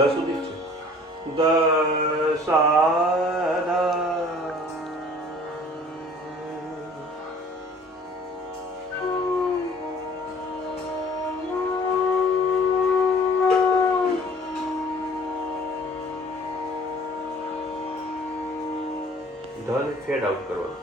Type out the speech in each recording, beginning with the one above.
ધ સુધી જ છે. દ સા દા ધને ફેડ આઉટ કરવાનું.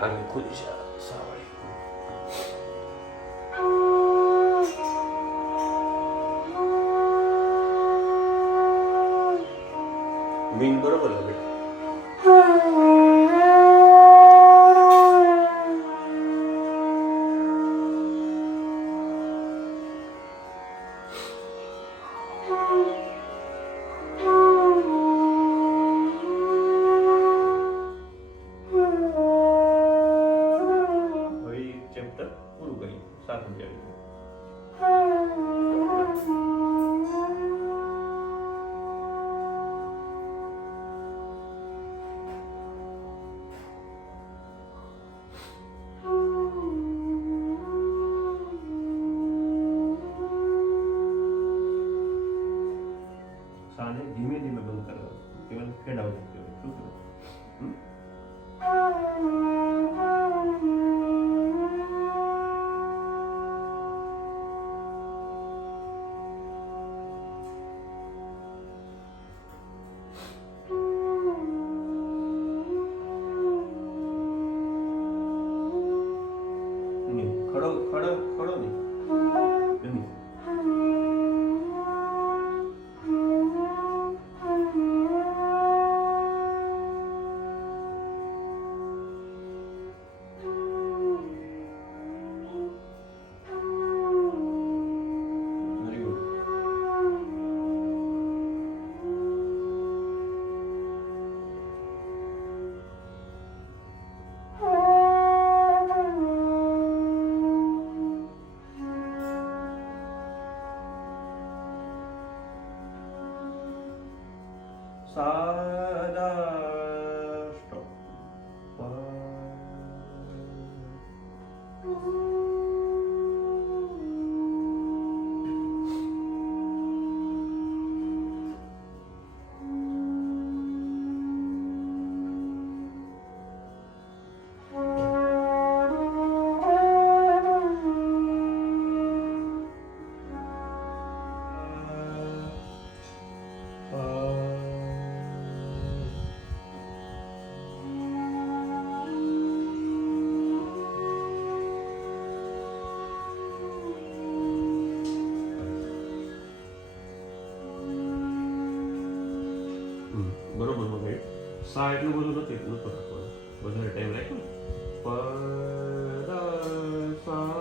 આગળ ખુદી સાવળી મીન બરોબર લાગે. ચેપ્ટર પૂરું કર્યું. 7 અધ્યાય. સાને ધીમે ધીમે બંધ કરવાનું. કેવલ ફેડ આઉટ કહેવાય. શું કહેવાય? ખડો ખડો ખડો નહીં. સાદા સ્ટોપ. બરોબર મગાવી. સા એટલું બધું નથી નતો રાખવાનું. વધારે ટાઈમ રાખ્યો ને. પ સા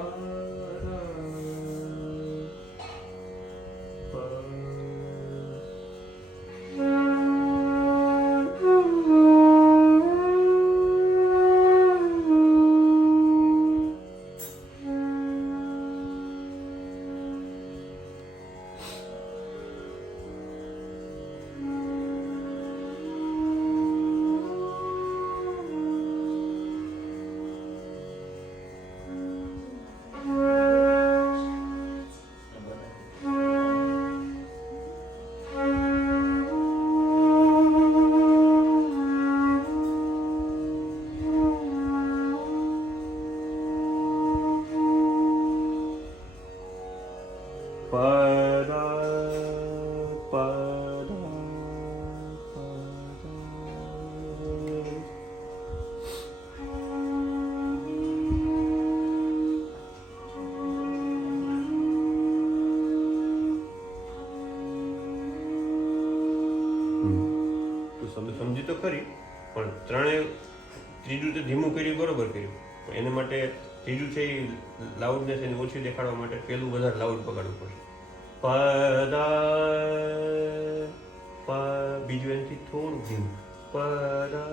સમજી તો ખરી, પણ ત્રણેય ત્રીજું તો ધીમું કર્યું બરોબર કર્યું, પણ એને માટે ત્રીજું છે એ લાઉડનેસ એને ઓછી દેખાડવા માટે પેલું વધારે લાઉડ પકડવું પડશે. પદા બીજું એનાથી થોડું ધીમું. પદા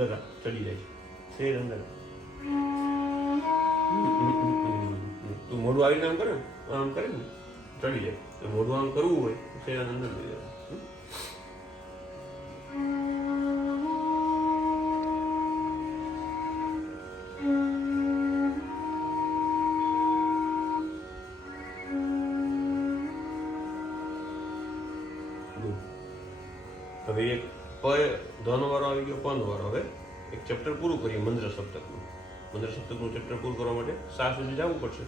અંદર ચડી જાય છે શેર અંદર. તું મોઢું આવીને આમ કરે ને આમ કરે ને ચડી જાય. તો મોઢું આમ કરવું હોય તો શેર અંદર લઈ જાય. હવે એક પ ધનો વાળો આવી ગયો, પનો વાળો. હવે એક ચેપ્ટર પૂરું કરીએ મંત્ર સપ્તકનું. મંત્ર સપ્તકનું ચેપ્ટર પૂરું કરવા માટે સા સુધી જવું પડશે.